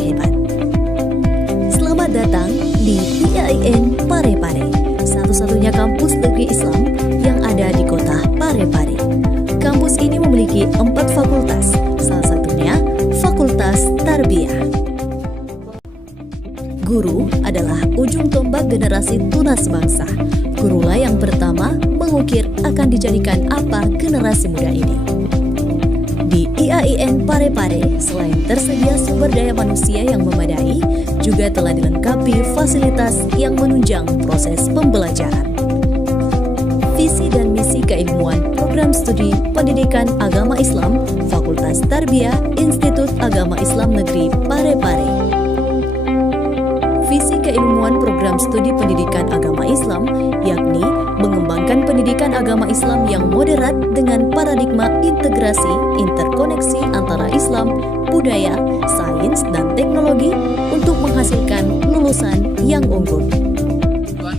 hebat. Selamat datang di IAIN Parepare, satu-satunya kampus negeri Islam yang ada di kota Parepare. Kampus ini memiliki 4 fakultas, salah satunya Fakultas Tarbiyah. Guru adalah ujung tombak generasi tunas bangsa. Gurulah yang pertama mengukir akan dijadikan apa generasi muda ini. Di IAIN Parepare, selain tersedia sumber daya manusia yang memadai, juga telah dilengkapi fasilitas yang menunjang proses pembelajaran. Visi dan misi keilmuan Program Studi Pendidikan Agama Islam Fakultas Tarbiyah Institut Agama Islam Negeri Parepare. Visi keilmuan Program Studi Pendidikan Agama Islam yakni mengembangkan pendidikan agama Islam yang moderat dengan paradigma integrasi interkoneksi antara Islam, budaya, sains, dan teknologi untuk menghasilkan lulusan yang unggul.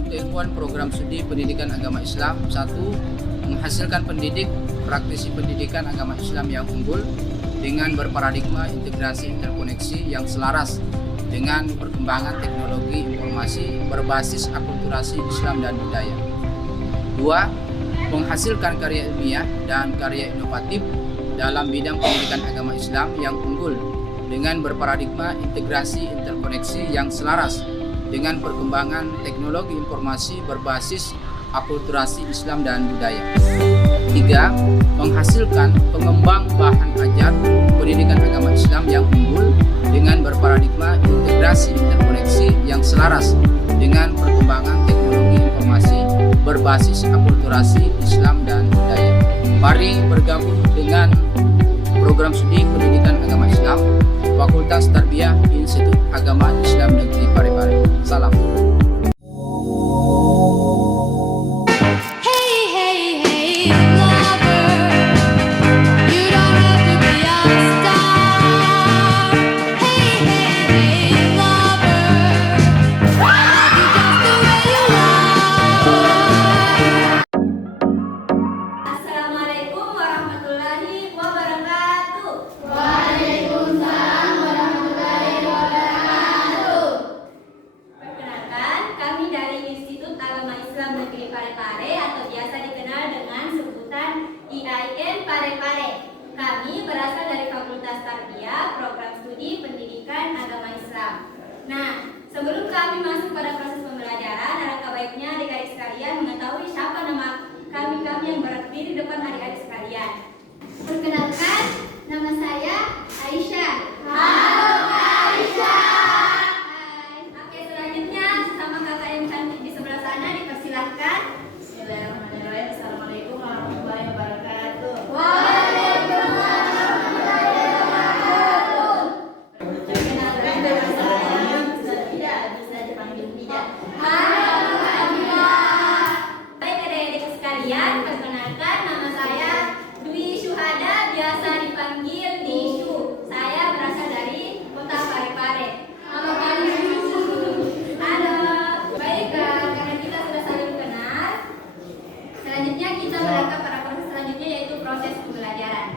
Keilmuan Program Studi Pendidikan Agama Islam 1. Menghasilkan pendidik praktisi pendidikan agama Islam yang unggul dengan berparadigma integrasi interkoneksi yang selaras dengan perkembangan teknologi informasi berbasis akulturasi Islam dan budaya. 2. Menghasilkan karya ilmiah dan karya inovatif dalam bidang pendidikan agama Islam yang unggul dengan berparadigma integrasi interkoneksi yang selaras dengan perkembangan teknologi informasi berbasis akulturasi Islam dan budaya. 3. Menghasilkan pengembang bahan ajar pendidikan agama Islam yang unggul dengan berparadigma integrasi interkoneksi yang selaras dengan perkembangan teknologi informasi berbasis akulturasi Islam dan budaya. Mari bergabung dengan Program Studi Pendidikan Agama Islam Fakultas Tarbiyah Institut Agama Islam Negeri Parepare. Salam. Parepare atau biasa dikenal dengan sebutan IAIN Parepare. Kami berasal dari Fakultas Tarbiyah, Program Studi Pendidikan Agama Islam. Nah, sebelum kami masuk pada proses pembelajaran, alangkah baiknya adik-adik sekalian mengetahui siapa nama kami yang berdiri di depan adik-adik sekalian. Perkenalkan, nama saya Aisyah. Halo Aisyah. Hai. Oke, selanjutnya sama kakak yang cantik di sebelah sana dipersilahkan. Bismillahirrahmanirrahim. Assalamualaikum warahmatullahi wabarakatuh. Waalaikumsalam warahmatullahi wabarakatuh. Perkenalkan, nama saya tidak bisa dipanggil Tidak. Halo Aisyah. Baik adik-adik sekalian, perkenalkan nama saya Dwi Syuhada, biasa dipanggil Dishu. Saya berasal dari kota Parepare. Halo kalian. Halo. Baik, karena kita sudah saling kenal, selanjutnya kita berangkat pada proses selanjutnya yaitu proses pembelajaran.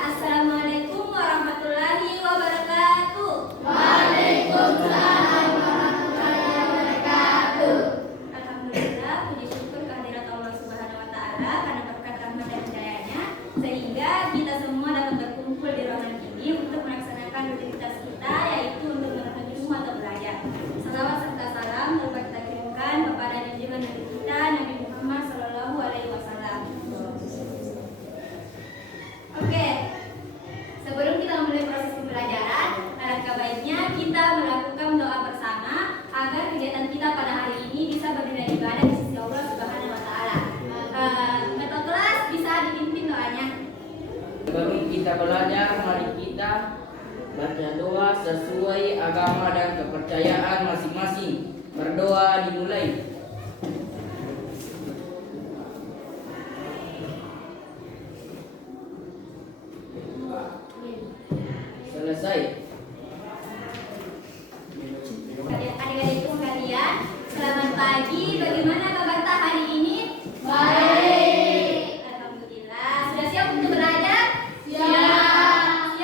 Assalamualaikum warahmatullahi wabarakatuh. Waalaikumsalam warahmatullahi wabarakatuh. Alhamdulillah, puji syukur kehadirat Allah Subhanahu wa taala karena berkat rahmat dan hidayahnya sehingga kita semua dapat berkumpul di ruangan ini untuk melaksanakan rutinitas kita, yaitu untuk menuntut ilmu atau belajar. Salawat serta salam dapat kita kirimkan kepada junjungan Nabi kita Nabi Muhammad Sallallahu Alaihi Wasallam. Oke, sebelum kita memulai proses pembelajaran, alangkah baiknya kita melakukan doa bersama agar kegiatan kita pada hari ini bisa bernilai ibadah di sisi Allah Subhanahu wa taala. Ketua kelas bisa dipimpin doanya. Sebelum kita belajar, mari kita baca doa sesuai agama dan kepercayaan masing-masing. Berdoa dimulai. Selesai. Adik-adikku sekalian, selamat pagi. Bagaimana kabar hari ini? Baik. Alhamdulillah. Sudah siap untuk belajar? Siap.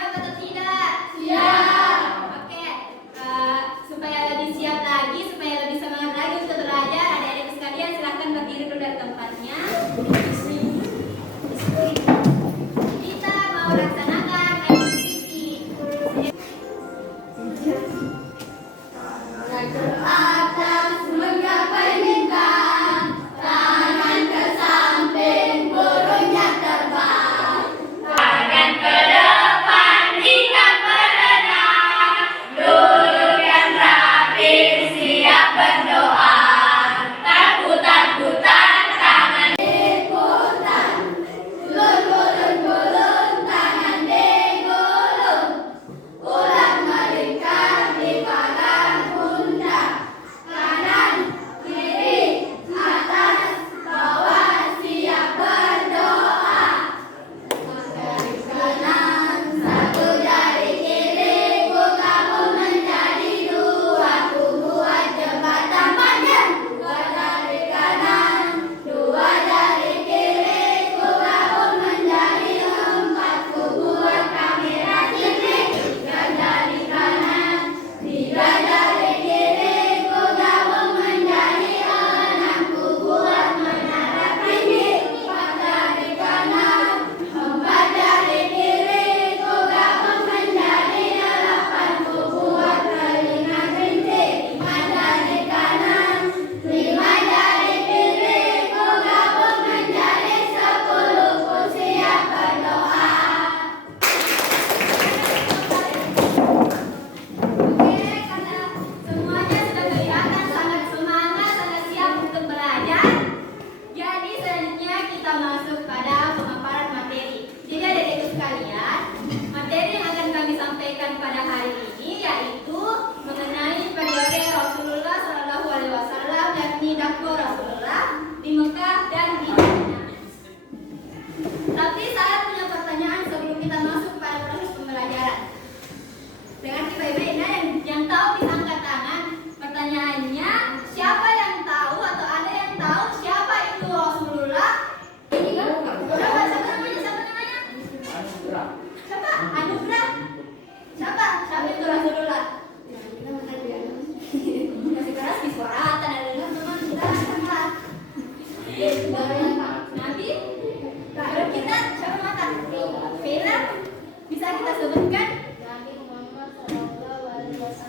bukan? Nabi Muhammad SAW.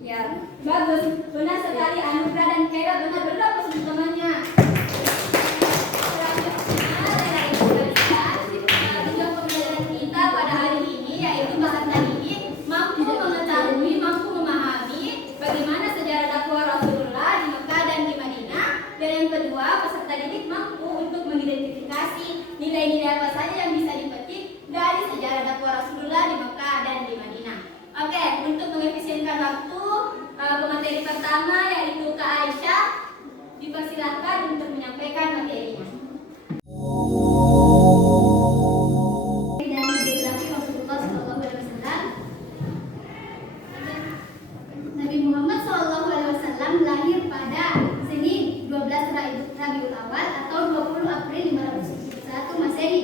Ya, bagus. Benar sekali Anugrah dan Kaira benar-benar positif temannya. Selanjutnya, dari kalian, tujuan pembelajaran kita pada hari ini yaitu bahasa ini mampu mengetahui, mampu memahami bagaimana sejarah dakwah Rasulullah di Mekah dan di Madinah. Dan yang kedua, peserta didik mampu untuk mengidentifikasi nilai-nilai apa saja yang bisa dipetik dari sejarah dakwah Rasulullah di Mekah dan di Madinah. Oke, untuk mengefisienkan waktu, pemateri pertama yaitu Kak Aisyah dipersilahkan untuk menyampaikan materinya. Dan Nabi Rasulullah SAW. Nabi Muhammad SAW lahir pada Senin 12 Rabiul Awal atau 20 April 501 Masehi.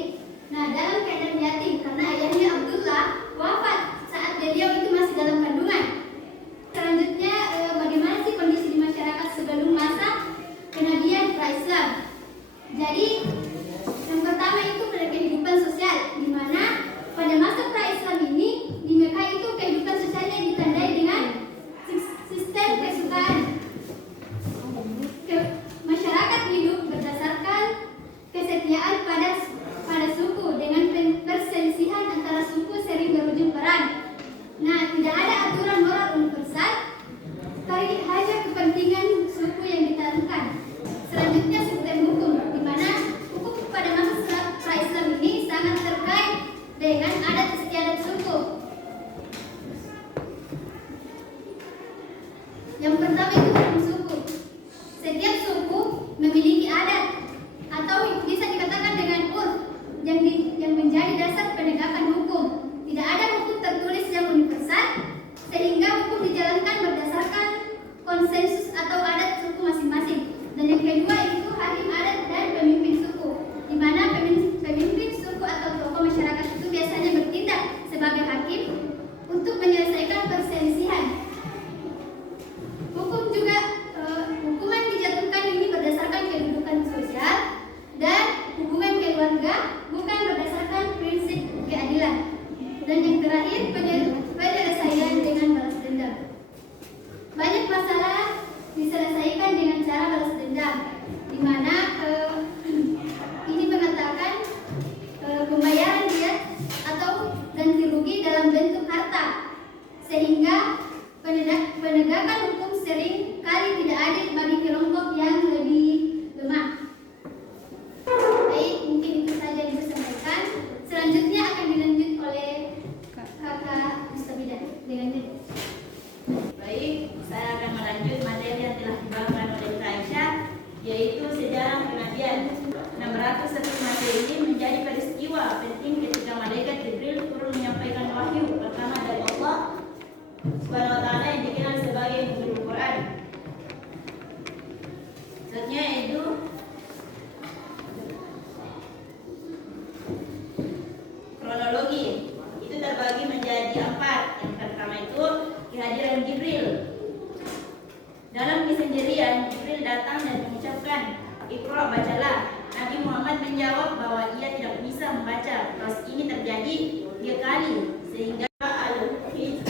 Nah, dalam keadaan yatim karena ayahnya Abdullah wafat saat beliau itu masih dalam kandungan. Selanjutnya, bagaimana sih kondisi di masyarakat sebelum masa kenabian pra-Islam? Jadi, yang pertama itu pada kehidupan sosial, di mana pada masa pra-Islam ini di Mekah itu kehidupan sosialnya ditandai dengan sistem kesukaan. Masyarakat hidup berdasarkan kesetiaan pada suku dengan perselisihan antara suku sering berujung perang. Nah, tidak ada aturan moral universal, hanya kepentingan suku yang ditaruhkan. Selanjutnya sistem hukum, di mana hukum pada masa pra-Islam ini sangat terkait dengan adat istiadat suku. Yang pertama itu hukum suku. Setiap suku memiliki adat atau bisa dikatakan dengan urf yang menjadi dasar penegakan hukum. Tidak ada hukum tertulis yang universal, sehingga hukum dijalankan berdasarkan konsensus atau adat suku masing-masing. Dan yang kedua itu hakim adat dan pemimpin suku, di mana pemimpin suku atau tokoh masyarakat itu biasanya bertindak sebagai hakim untuk menyelesaikan perselisihan. Hukum juga hukuman dijatuhkan ini berdasarkan kedudukan sosial dan hubungan keluarga, bukan berdasarkan prinsip keadilan. Dan yang terakhir, penyelesaian dengan balas dendam. Banyak masalah diselesaikan dengan cara balas dendam, di mana ini mengatakan pembayaran diat atau ganti rugi dalam bentuk harta, sehingga penegakan hukum sering kali tidak adil bagi kelompok yang lebih lemah. Baik, mungkin itu saja yang bisa sampaikan. Selanjutnya akan dilanjut oleh Kakak Mustabida dengan Baik, saya akan melanjut materi yang telah dibawakan oleh Kak Aisyah, yaitu sejarah kenabian. 601 Masehi menjadi peristiwa penting ketika malaikat Jibril turun menyampaikan wahyu pertama dari Allah Subhanahu wa Ta'ala yang dikenal sebagai Nuzulul Quran. Selanjutnya yaitu kronologi. Itu terbagi menjadi 4. Yang pertama itu kehadiran Jibril. Dalam kesendirian, Jibril datang dan mengucapkan, "Iqra, bacalah." Nabi Muhammad menjawab bahwa ia tidak bisa membaca. Proses ini terjadi 3 kali, sehingga Al-Hijr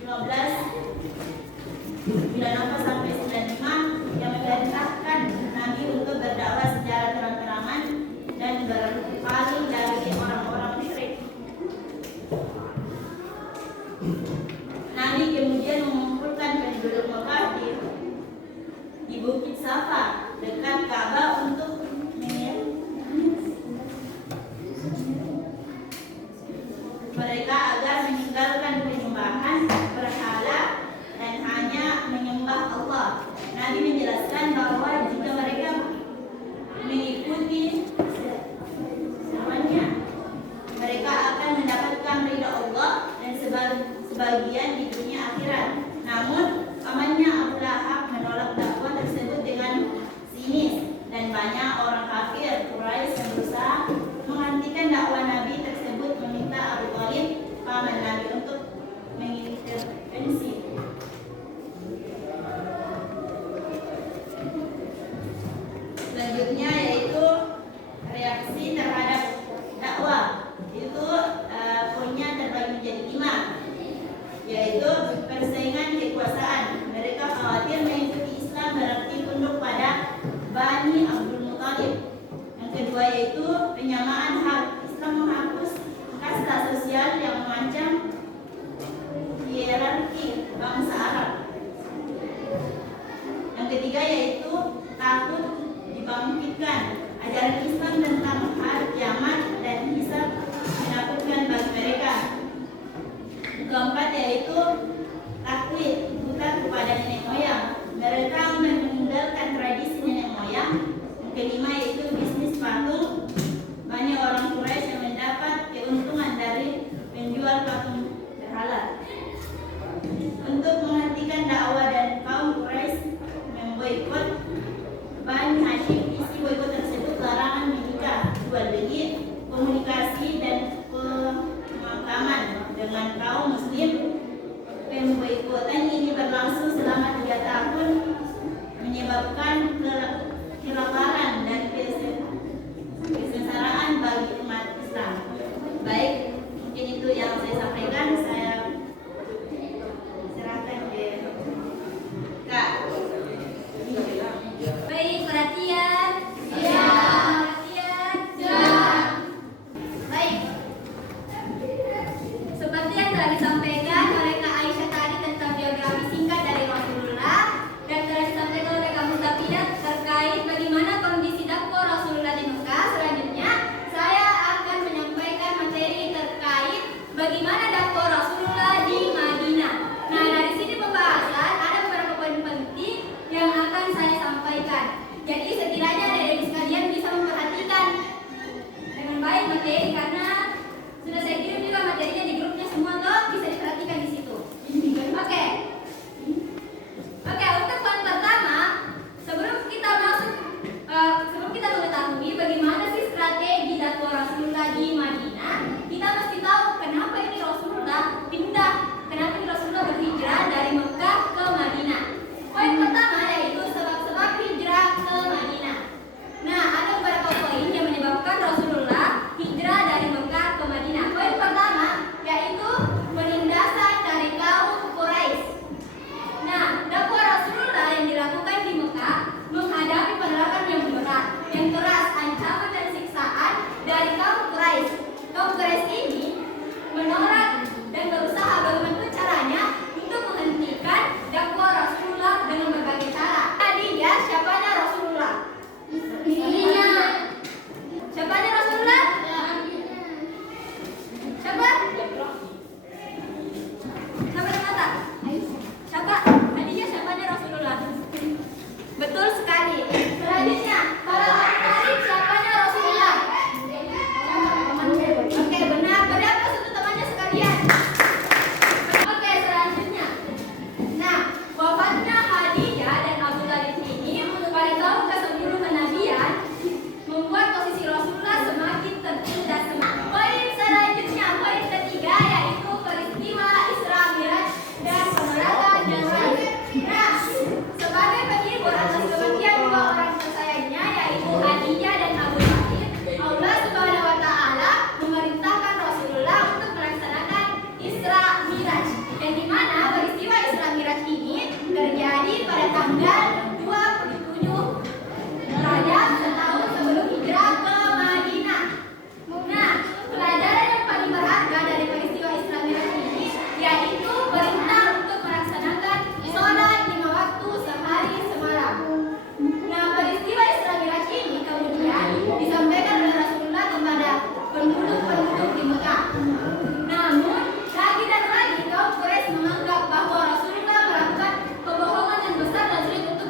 15 sampai 95 yang memerintahkan Nabi untuk berdakwah secara terang-terangan dan berpaling dari orang-orang musyrik. Nabi kemudian mengumpulkan penduduk Mekah di Bukit Safa dekat Ka'bah untuk mereka agar meninggalkan penyembahan berhala dan hanya menyembah Allah. Nabi menjelaskan bahwa jika mereka mengikuti semuanya, mereka akan mendapatkan ridha Allah dan sebagian di dunia akhirat. Namun pamannya Abu Lahab menolak dakwah tersebut dengan sinis, dan banyak orang kafir Quraisy yang berusaha menghentikan dakwah Nabi tersebut, meminta Abu Thalib, paman Nabi, untuk mengintervensi. Selanjutnya yaitu reaksi terhadap dakwah. Itu poinnya terbagi keempat yaitu taklid, buta kepada nenek moyang. Mereka meninggalkan tradisi nenek moyang. Yang kelima yaitu bisnis patung. Banyak orang Quraisy yang mendapat keuntungan dari penjual patung berhala. Untuk menghentikan dakwah dan kaum Quraisy memboikot Bani Hashim, isi boikot tersebut larangan menikah, jual beli, komunikasi dan pemakaman dengan kaum muslim. Pemboikotan ini berlangsung selama 3 tahun, menyebabkan kelaparan dan kesengsaraan bagi umat Islam. Baik, mungkin itu yang saya sampaikan. Saya serahkan ke Kak. Baik, perhatian. Ya. Perhatian. Ya. Baik. Seperti yang telah disampaikan oleh Kak Aisyah tadi tentang biografi singkat dari Rasulullah dan telah disampaikan oleh Kak Mustafidah terkait bagaimana kondisi dakwah Rasulullah di Mekah. Selanjutnya, saya akan menyampaikan materi terkait bagaimana dakwah Rasulullah di Madinah. Nah, dari sini pembahasan ada beberapa poin penting yang akan saya sampaikan. Jadi setidaknya dari sekalian bisa memperhatikan dengan baik materi karena sudah saya kirim juga materinya di grupnya semua toh, bisa diperhatikan di situ. Oke. Oke, untuk poin pertama, sebelum kita mengetahui bagaimana sih strategi dakwah Rasulullah di Madinah, kita mesti tahu kenapa ini Rasulullah pindah, kenapa ini Rasulullah berhijrah dari Mekah ke Madinah. Poin pertama yaitu sebab-sebab hijrah ke Madinah. Nah, ada beberapa poin yang menyebabkan Rasulullah hijrah dari Mekah ke Madinah. Poin pertama yaitu penindasan dari kaum Quraisy. Nah, dakwah Rasulullah yang dilakukan di Mekah menghadapi penolakan yang berat, yang keras, ancaman dan siksaan dari kaum Quraisy. Kaum Quraisy ini menolak dan berusaha bagaimana caranya untuk menghentikan dakwah Rasulullah dengan berbagai cara. Tadi ya, siapanya Rasulullah? Istrinya. Siapanya Rasulullah? Siapa? Siapa yang kata? Siapa? Tadinya siapanya Rasulullah? Betul sekali. Selanjutnya, kalau tadi siapanya Rasulullah? Oke, benar. Berapa satu temannya sekalian? Oke, selanjutnya. Nah, wafatnya Khadijah dan Abu Thalib ini pada tahun ke-10 kenabian membuat posisi Rasulullah semakin tertunda semakin. Poin selanjutnya, poin ketiga yaitu peristiwa Isra Mi'raj dan penolakan yang lain. Nah, sebagai penghibur atas kematian dua orang tersayangnya yaitu Khadijah dan Abu Thalib, Allah Subhanahu wa taala memerintahkan Rasulullah untuk melaksanakan Isra Mi'raj. Yang dimana peristiwa Isra Mi'raj ini terjadi pada tanggal 27 Rajab setahun sebelum hijrah ke Madinah. Nah, pelajaran yang paling berharga dari peristiwa Isra Mi'raj ini yaitu perintah untuk melaksanakan sholat 5 waktu sehari semalam. Nah, peristiwa Isra Mi'raj ini kemudian disampaikan oleh Rasulullah kepada penduduk di Mekah. Namun, lagi dan lagi kaum Quraisy menganggap bahwa Rasulullah melakukan kebohongan yang besar dan sulit untuk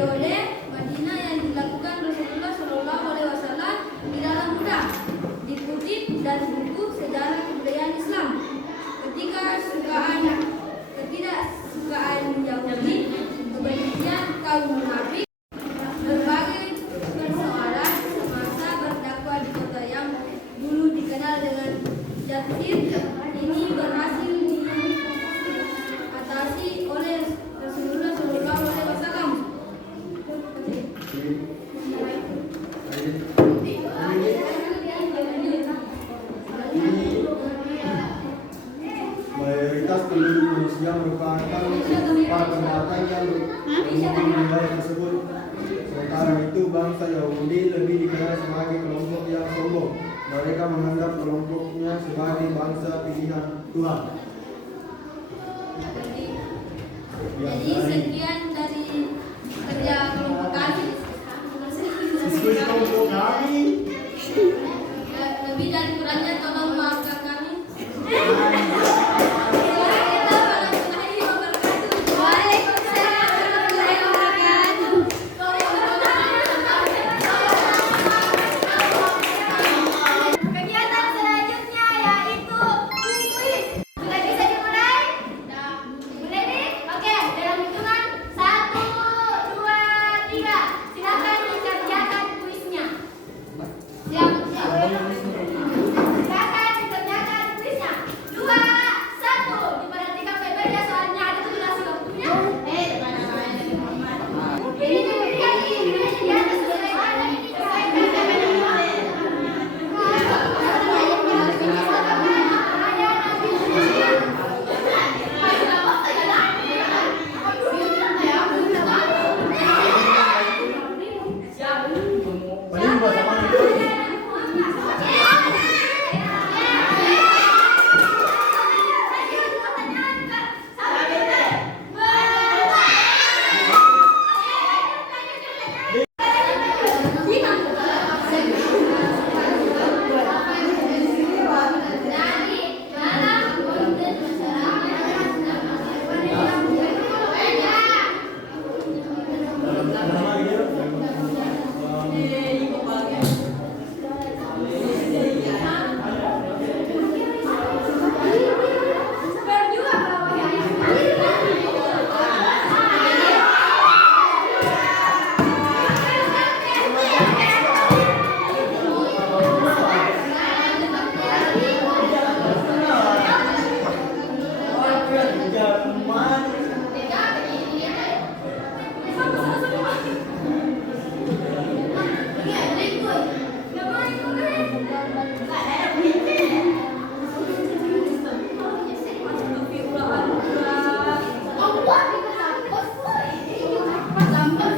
periode Madinah yang dilakukan Rasulullah SAW tidaklah mudah. Dikutip dari buku Sejarah Kebudayaan Islam, ketidaksukaan Yahudi, kebencian kaum munafik, berbagai persoalan semasa berdakwah di kota yang dulu dikenal dengan Jazir ini berhasil diatasi oleh Rasulullah SAW. Mayoritas penduduk Indonesia merupakan para pendatang yang bermukim di wilayah tersebut. Sementara itu, bangsa Yahudi lebih dikenal sebagai kelompok yang sombong. Mereka menganggap kelompoknya sebagai bangsa pilihan Tuhan. Jadi sekian dari kerja kelompok kami. Diskusi kelompok kami. Lebih dan kurangnya tolong maafkan kami. Kegiatan selanjutnya yaitu kuis. Sudah bisa dimulai? Mulai nih? Oke, dalam hitungan 1, 2, 3. Silakan dikerjakan kuisnya. Siap. Silakan dikerjakan kuisnya. 2, 1. Diperhatikan baik-baik ya, soalnya ada tuh durasi waktunya. Ini di atas selesai. Lambat.